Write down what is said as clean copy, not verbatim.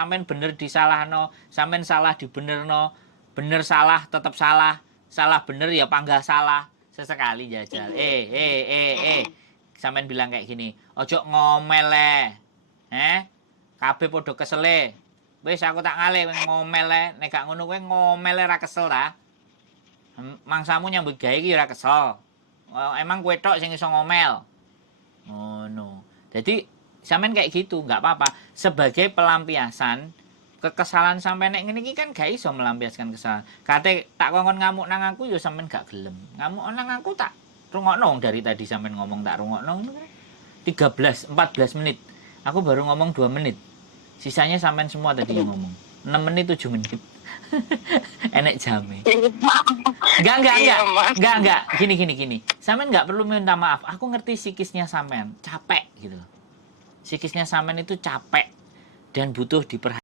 Sampean bener disalahno, sampean salah dibenerno, bener salah tetap salah, salah bener ya panggah salah, sesekali jajal. Sampean bilang kayak gini, ojo ngomel kabeh podo kesele. Wis aku tak ngalih ngomel nek gak ngono kowe ngomel ra kesel ta. Mangsamu nyambut gawe iki ora kesel. Emang kowe tok sing iso ngomel. No. Jadi sampean kayak gitu nggak apa-apa sebagai pelampiasan kekesalan sampean nek ngene iki kan gak iso melampiaskan kesalahan. Kate tak kongkon ngamuk nang aku ya sampean gak gelem. Ngamuk nang aku tak rungokno dari tadi sampean ngomong tak rungokno 13 14 menit. Aku baru ngomong 2 menit. Sisanya sampean semua tadi yang ngomong. 6 menit 7 menit. Enek jame. Enggak. Gini. Sampean enggak perlu minta maaf. Aku ngerti psikisnya sampean, capek gitu. Psikisnya sampean itu capek dan butuh diperhatikan.